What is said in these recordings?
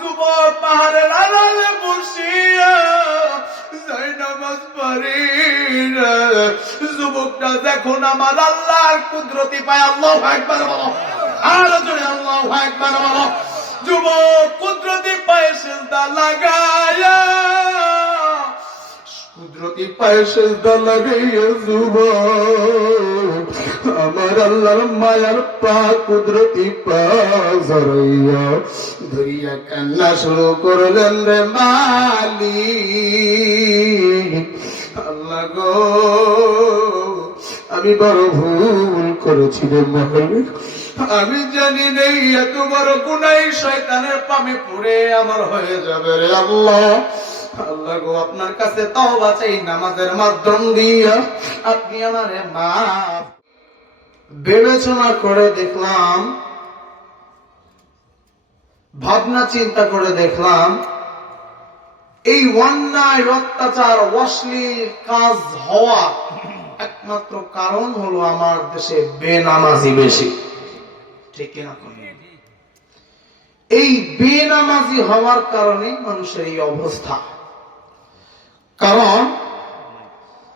যুবক পাহাড়ের আড়ালে বসিয়া যাই নামাজ পড়ি। যুবকটা দেখুন আমার আল্লাহর কুদরতি পায়। আল্লাহু আকবার বলো, আর জোরে আল্লাহু আকবার বলো। যুবক কুদরতি পায়ে সিজদা লাগায়া, কুদরতি পায়ে সিজদা লাগাইয়া যুবক আমার আল্লাহর মায়ার পা কুদরতি পা জড়াইয়া ধরিয়া কান্না শুরু করলেন, রে মালিক আল্লাহ গো, আমি বড় ভুল করেছি রে মালিক। আমি জানি নেই এত বড় গুনাহ শয়তানের পামে পড়ে আমার হয়ে যাবে রে আল্লাহ। আল্লাহ গো, আপনার কাছে তওবা চাই নামাজের মাধ্যম দিয়া, আপনি আমারে মাফ। বিবেচনা করে দেখলাম, ভাবনা চিন্তা করে দেখলাম, এই অন্যায় অত্যাচার অশ্লীল কাজ হওয়া একমাত্র কারণ হলো আমার দেশে বেনামাজি বেশি। ঠিক কিনা? এই বেনামাজি হওয়ার কারণে মানুষের এই অবস্থা। কারণ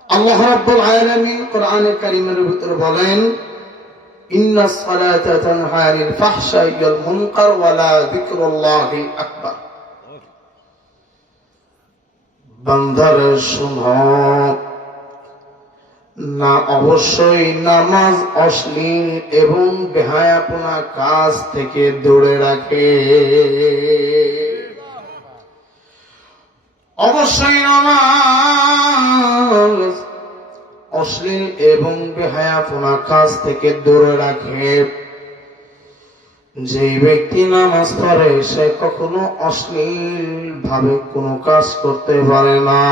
আল্লাহ রাব্বুল আলামিন কোরআনে কারীমের ভিতরে বলেন, ইন্নাস সালাতা তানহা আনিল ফাহশাই ওয়াল মুনকার ওয়া লা যিকরুল্লাহি আকবার। বান্দারে শুনো, না অবশ্যই নামাজ অশ্লীল এবং বেহায়াপনা কাজ থেকে দূরে রাখে। অবশ্যই নামাজ অশ্লীল এবং বেহায়াপনা কাজ থেকে দূরে রাখে। যে ব্যক্তি নামাজ পড়ে সে কখনো অশ্লীল ভাবে কোনো কাজ করতে পারে না।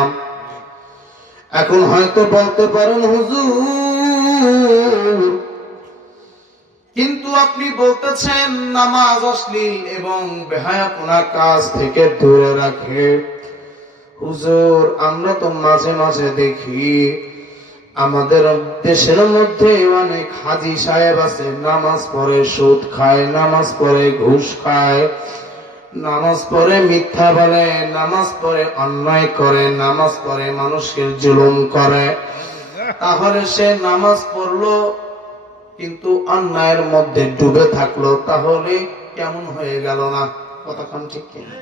এখন হয়তো বলতে পারেন হুজুর, কিন্তু আপনি বলতেছেন নামাজ অশ্লীল এবং বেহায়াপনা কাজ থেকে দূরে রাখে। হুজুর, আমরা তো মাঝে মাঝে দেখি আমাদের দেশের মধ্যে অনেক হাজী সাহেব আছে, নামাজ পড়ে সুদ খায়, নামাজ পড়ে ঘুষ খায়, নামাজ পড়ে মিথ্যা বলে, নামাজ পড়ে অন্যায় করে, নামাজ পড়ে মানুষের জুলুম করে। তাহলে সে নামাজ পড়লো কিন্তু অন্যায়ের মধ্যে ডুবে থাকলো, তাহলে কেমন হয়ে গেল না? কতক্ষণ ঠিক কিনা?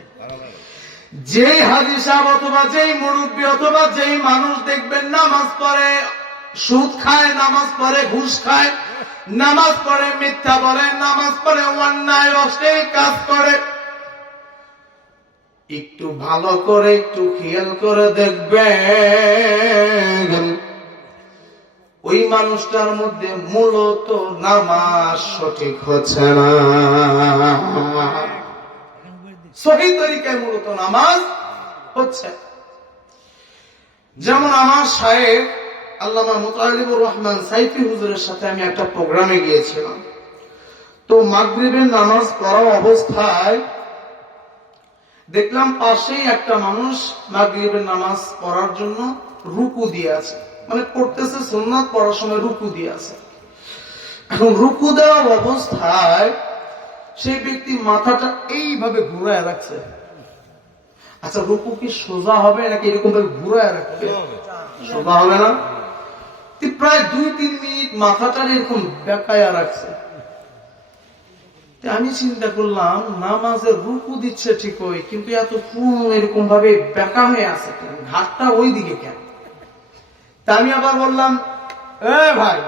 যেই হাজী সাহেব অথবা যেই মুরব্বী অথবা যেই মানুষ দেখবেন নামাজ পড়ে সুদ খায়, নামাজ পড়ে ঘুষ খায়, নামাজ পড়ে মিথ্যা বলে, নামাজ পড়ে অন্যায় অশ্লীল কাজ করে, একটু ভালো করে একটু খেয়াল করে দেখবেন ওই মানুষটার মধ্যে মূলত নামাজ সঠিক হচ্ছে না। সহি তরিকায় মূলত নামাজ হচ্ছে। যেমন আমার শায়েখ আল্লামা মুতালিবুর রহমান সাইফি হুজুরের সাথে আমি একটা প্রোগ্রামে গিয়েছিলাম। তো মাগরিবের নামাজ পড়া অবস্থায় দেখলাম পাশেই একটা মানুষ মাগরিবের নামাজ পড়ার জন্য রুকু দিয়ে আছে, মানে পড়তেছে, সুন্নাত পড়ার সময় রুকু দিয়ে আছে। এখন রুকু দেওয়া অবস্থায় সেই ব্যক্তি মাথাটা এইভাবে ঘুরায় রাখছে। আচ্ছা, রুকু কি সোজা হবে নাকি এরকম ভাবে ঘুরায় রাখবে? সোজা হবে না। প্রায় 2-3 মিনিট মাথাটা এরকম বেঁকায়া রাখছে। আমি চিন্তা করলাম, নামাজের রুকু দিচ্ছে ঠিকই, কিন্তু এত এরকম ভাবে বেঁকা হয়ে আছে, ঘাটটা ওই দিকে কেন? তা আমি আবার বললাম, এ ভাই,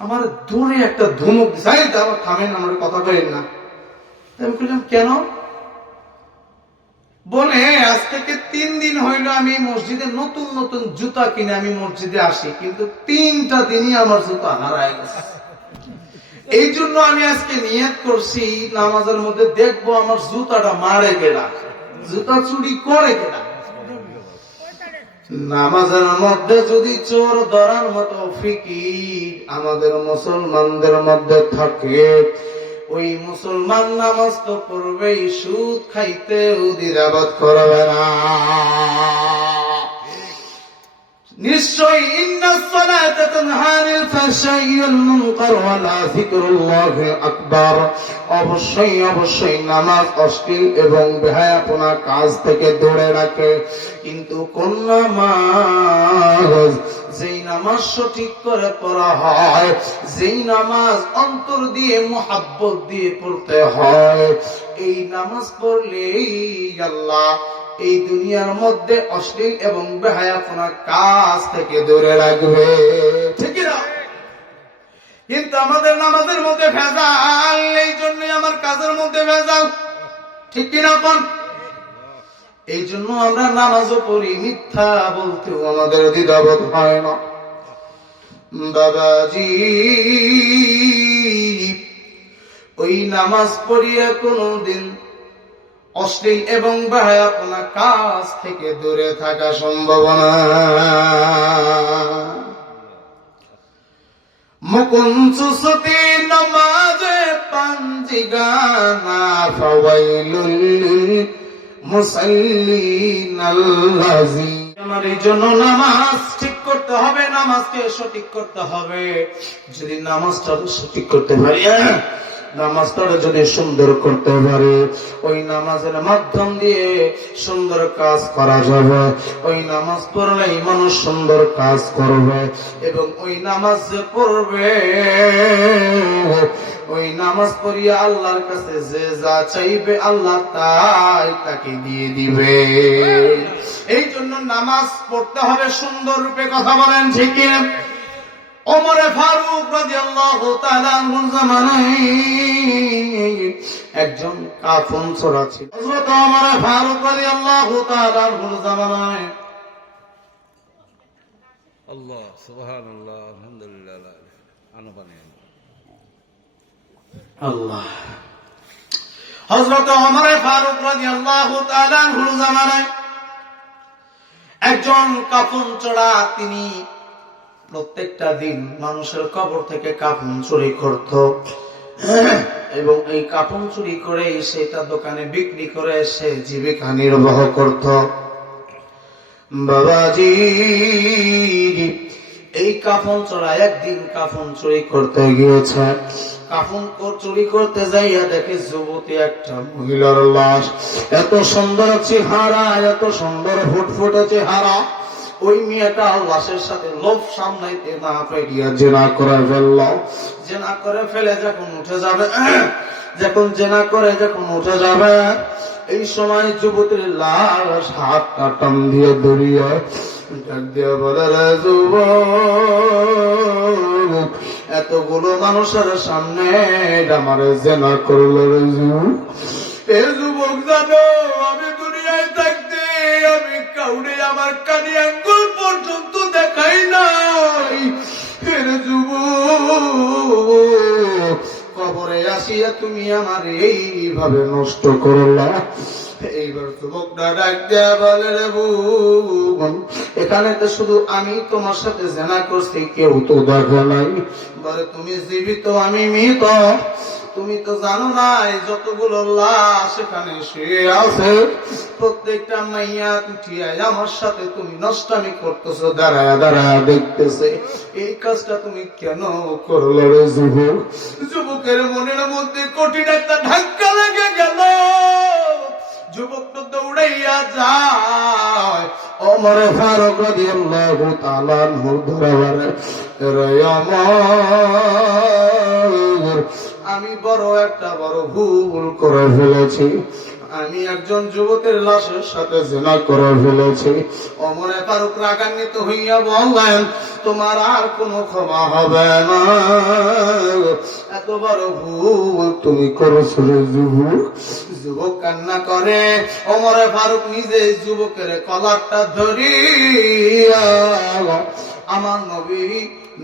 আমার দূরে একটা ধমক যাই, আবার থামেন, আমার কথা বলেন না। আমি বললাম, কেন? বলে, আজ থেকে 3 দিন হইল আমি মসজিদে নতুন নতুন জুতা কিনে আমি মসজিদে আসি, কিন্তু 3টা দিনই আমার জুতা হারায় গেছে। এই জন্য আমি আজকে নিয়ত করছি নামাজের মধ্যে দেখবো আমার জুতাটা মারে কেনা, জুতা চুরি করে কেনা। নামাজের মধ্যে যদি চোর ধরার মতো ফিকির আমাদের মুসলমানদের মধ্যে থাকে, ওই মুসলমান নামাজ তো পড়বেই, সুদ খাইতে দ্বিধাবোধ করবে না। নিশ্চয়ই ইন্নাস সালাতা তানহা আনিল ফাহশাই ওয়াল মুনকার ওয়া লা যিকরুল্লাহি আকবার, অবশ্যই অবশ্যই নামাজ অশ্লীল এবং বেহায়াপনা কাজ থেকে দূরে রাখে। কিন্তু কোন নামাজ, যেই নামাজ সঠিক করে পড়া হয়, যেই নামাজ অন্তর দিয়ে মুহাব্বত দিয়ে পড়তে হয়, এই নামাজ পড়লেই আল্লাহ এই দুনিয়ার মধ্যে অশ্লীল এবং বেহায়াপনা কাজ থেকে দূরে রাখবে, ঠিক না? কিন্তু আমাদের নামাজের মধ্যে ভেজাল, এই জন্যই আমার কাজের মধ্যে ভেজাল, ঠিক কিনা কোন? এই জন্য আমরা নামাজও পড়ি, মিথ্যা বলতেও আমাদের দ্বিধাবোধ হয় না। বাবাজি, ওই নামাজ পড়িয়া কোনদিন অশ্লীল এবং বেহায়াপনা কাজ থেকে দূরে থাকা সম্ভব না। মুকুঞ্চুসতি নামাজে পাঞ্জি গানা ফাওয়াইলুল মুসাল্লিন আল্লাযী, আমার এই জন্য নামাজ ঠিক করতে হবে, নামাজকে সঠিক করতে হবে। যদি নামাজটা সঠিক করতে পারি, নামাজটা যদি সুন্দর করতে পারে, ওই নামাজের মাধ্যম দিয়ে সুন্দর কাজ করা যাবে। ওই নামাজ পড়লেই মানুষ সুন্দর কাজ করবে, এবং ওই নামাজ যে পড়বে, ওই নামাজ পড়িয়া আল্লাহর কাছে যে যা চাইবে আল্লাহ তাই তাকে দিয়ে দিবে। এই জন্য নামাজ পড়তে হবে সুন্দর রূপে, কথা বলেন ঠিক কি? ওমর ফারুক রাদিয়াল্লাহু তাআলা আনহুর জামানায় একজন কাফন চোরা ছিল। হযরত ওমর ফারুক রাদিয়াল্লাহু তাআলা আনহুর জামানায়, আল্লাহ সুবহানাল্লাহ আলহামদুলিল্লাহ আল্লাহ, হযরত ওমর ফারুক রাদিয়াল্লাহু তাআলা আনহুর জামানায় একজন কাফন চোরা, তিনি প্রত্যেকটা দিন মানুষের কবর থেকে কাফন চুরি করত, এবং এই কাফন চুরি করে সেটা দোকানে বিক্রি করে সে জীবিকা নির্বাহ করত। বাবাজি, এই কাফন চোরা একদিন কাফন চুরি করতে গিয়েছে। কাফন চুরি করতে যাইয়া দেখে যুবতী একটা মহিলার লাশ, এত সুন্দর চেহারা, এত সুন্দর ফুটফুটে চেহারা। ওই মেয়েটা লাশের সাথে লোভ সামলাইতে না পারিয়া জেনা করে ফেলল। জেনা করে ফেলে যখন উঠে যাবে, যখন উঠে যাবে, এই সময় যুবতীর লাশ হাতটা টান দিয়ে দড়িয়ে ডাক দিয়ে বলে, রে যুবক, এতগুলো মানুষের সামনে আমার জেনা করলো রে যুবক। এ যুবক, জানো আমি দুনিয়ায় থাকতে আমি কাউরে আমার কানে আঙ্গুল পর্যন্ত দেখাই নাই। রে যুবক, কবরে আসিয়া তুমি আমার এইভাবে নষ্ট করলা। এইবার যুবকটা ডাক দেয়া বলে, রে বোন, এখানে তো শুধু আমি তোমার সাথে জেনা করছি, কেউ তো দেখে নাই। বলে, তুমি জীবিত আমি মৃত, তুমি তো জানো না যতগুলো লাশ এখানে শুয়ে আছে, প্রত্যেকটা মাইয়া উঠিয়া আমার সাথে তুমি নষ্টামি করতেছো, দাঁড়ায় দাঁড়ায় দেখতেছে। এই কাজটা তুমি কেন করলে রে যুবক? যুবকের মনের মধ্যে কঠিন একটা ধাক্কা লেগে গেল। যুবক তো দৌড়াইয়া যায় ওমর ফারুক রাদিয়াল্লাহু তাআলা আনহু দরবারে, রে ওমর, আমি বড় ভুল করে ফেলেছি, আমি একজন যুবকের লাশের সাথে জিনা করে ফেলেছি। ওমর ফারুক রাগান্বিত হইয়া বললেন, তোমার আর কোনো ক্ষমা হবে না, এত বড় ভুল তুমি করেছো যুবক। যুবক কান্না করে। ওমর ফারুক নিজে যুবকের কলারটা ধরিয়া আমার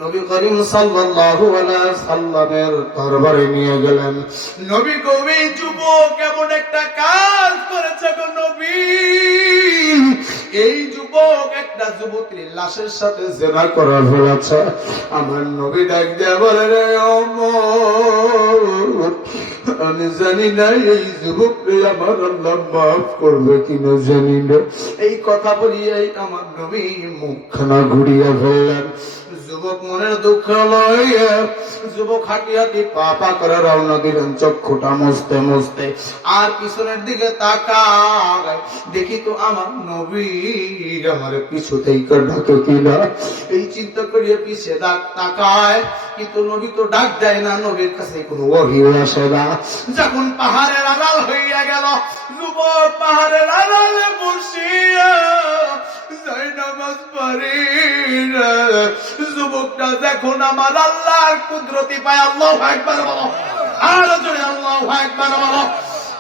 নবী করিম সাল্লাল্লাহু আলাইহি সাল্লামের দরবারে নিয়ে গেলেন। নবী কবি, যুবক এমন একটা কাজ করেছে গো নবী, এই যুবক একটা যুবতীর লাশের সাথে জিনা করে ফেলেছে। আমার নবী ডাক দিয়ে বলে, রে ওমর, আমি জানি না এই যুবককে আমার আল্লাহ মাফ করবে কিনা জানি না। এই কথা বলিয়াই আমার নবী মুখখানা ঘুরিয়া ফেললেন। যুবক মনের দুঃখ লইয়া যুবক হাঁটি হাঁটি পা পা করে রওনা দিলেন, চক্ষুটা মুছতে মুছতে। আর পিছনের দিকে তাকায়, দেখি তো আমার নবী আমার পিছুতেই ডাকে কিনা। এই চিন্তা করিয়া পিছে তাকায়, কিন্তু নবী তো ডাক দেয় না, নবীর কাছে কোনো ওহীও আসে না। যখন পাহাড়ের আড়াল হইয়া গেল, যুবক পাহাড়ের আড়ালে বসিয়া যাই নামাজ পড়ি। যুবকটা যখন আমার আল্লাহর কুদরতি পায়, আল্লাহু আকবার বলো, আর জোরে আল্লাহু আকবার বলো।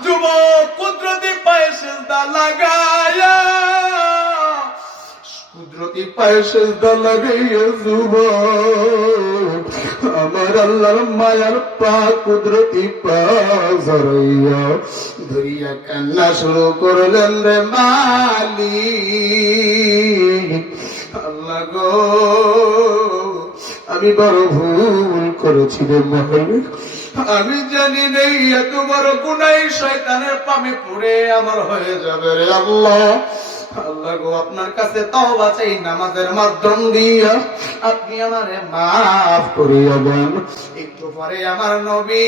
যুবক কুদরতি পায়ে সিজদা লাগায়া, কুদরতি পায়ে সিজদা লাগাইয়া যুবক আমার আল্লাহর মায়ার পা কুদরতি পা জড়াইয়া ধরিয়া কান্না শুরু করলেন, রে মালিক আল্লাহ গো, আমি বড় ভুল করেছি রে মালিক। আমি জানি নেই এত বড় গুনাহ শয়তানের পামে পড়ে আমার হয়ে যাবে রে আল্লাহ। আল্লাহ গো, আপনার কাছে তওবা চাই নামাজের মাধ্যম দিয়া, আপনি আমারে মাফ করিয়া দেন। একটু পরে আমার নবী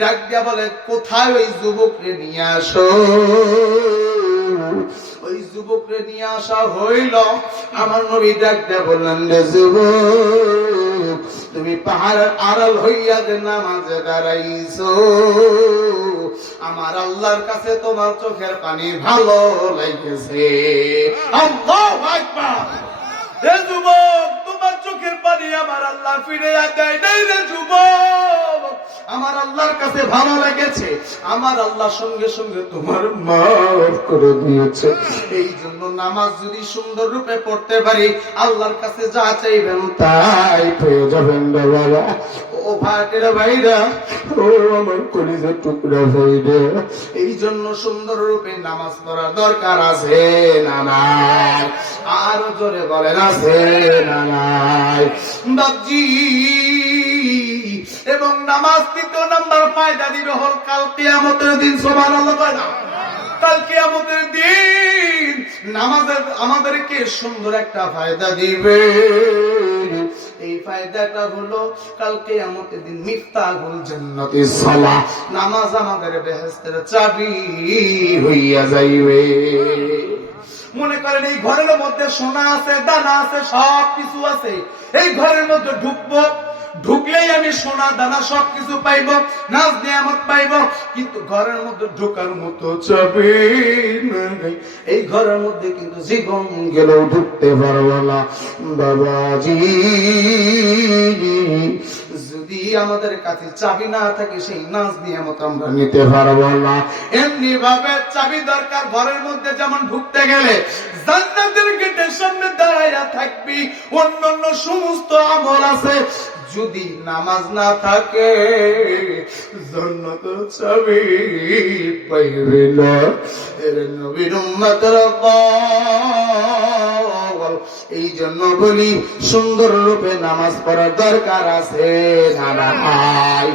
ডাক দিয়া বলে, কোথায় ওই যুবককে নিয়ে আসো। ওই যুবককে নিয়ে আসা হইল। আমার নবী ডাক দিয়া বললেন, রে যুবক, তুমি পাহাড়ের আড়াল হইয়া যে নামাজে দাঁড়াইছো, আমার আল্লাহর কাছে তোমার চোখের পানি ভালো লাগেছে। আল্লাহু আকবার। রে যুবক, তোমার চোখের পানি আমার আল্লাহ ফিরে দেয় নাই রে যুবক, আমার আল্লাহর কাছে ভালো লেগেছে, আমার আল্লাহ সঙ্গে সঙ্গে তোমার মাফ করে দিয়েছে। এই জন্য নামাজ যদি সুন্দর রূপে পড়তে পারি, আল্লাহর কাছে যা চাইবেন তাই পেয়ে যাবেন রে বাবা। ও ভাইরা ভাইরা, ও আমার কলিজার টুকরা ভাইরা, এই জন্য সুন্দর রূপে নামাজ পড়ার দরকার আছে না নাই? আরো জোরে বলেন, আছে না নাই? বাবজি, এবং নামাজ দ্বিতীয় নাম্বার ফায়দা দিবে হল কাল কিয়ামতের দিন। সুবহানাল্লাহ। কাল কিয়ামতের দিন নামাজের আমাদেরকে সুন্দর একটা ফায়দা দিবে। এই ফায়দাটা হলো কাল কিয়ামতের দিন মিফতাহুল জান্নাতিস সালাহ, নামাজ আমাদের বেহেশতের চাবি হইয়া যাইবে। মনে করেন এই ঘরের মধ্যে সোনা আছে, দানা আছে, সব কিছু আছে। এই ঘরের মধ্যে ঢুকবো, ঢুকলেই আমি সোনা দানা সবকিছু পাইব, নাজ নিয়ামত পাইব, কিন্তু ঘরের মধ্যে ঢোকার মতো চাবি নাই। এই ঘরের মধ্যে কিন্তু জীবন গেলেও ঢুকতে পারবো না। বাবাজি, যদি আমাদের কাছে চাবি না থাকে, সেই নাজ নিয়ামত আমরা নিতে পারবো না। এমনি ভাবে চাবি দরকার। ঘরের মধ্যে যেমন ঢুকতে গেলে জান্নাতের গেটের সামনে দাঁড়াইয়া থাকবি, অন্যান্য সমস্ত আমল আছে, যদি নামাজ না থাকে জান্নাতের চাবি পাইবে না। এর নবীর উম্মতের দল, এই জন্য বলি সুন্দর রূপে নামাজ পড়ার দরকার আছে না নাই?